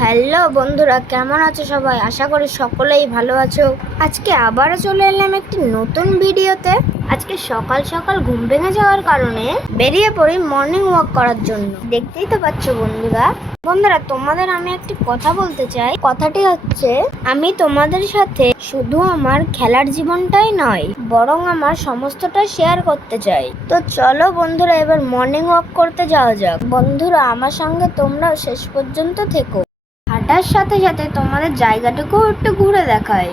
Hello বন্ধুরা, কেমন আছো সবাই? আশা করি সকলেই ভালো আছো। আজকে আবারও চলে এলাম একটি নতুন ভিডিওতে। আজকে সকাল সকাল ঘুম ভেঙে যাওয়ার কারণে বেরিয়ে পড়ি মর্নিং ওয়াক করার জন্য। দেখতেই তো পাচ্ছ বন্ধুরা তোমাদের আমি একটি কথা বলতে চাই। কথাটি হচ্ছে, আমি তোমাদের সাথে শুধু আমার খেলার জীবনটাই নয়, বরং আমার সমস্তটা শেয়ার করতে চাই। তো চলো বন্ধুরা, এবার মর্নিং ওয়াক করতে যাওয়া যাক। বন্ধুরা, আমার সঙ্গে তোমরাও শেষ পর্যন্ত থেকো। হাঁটার সাথে সাথে তোমাদের জায়গাটুকুও একটু ঘুরে দেখায়।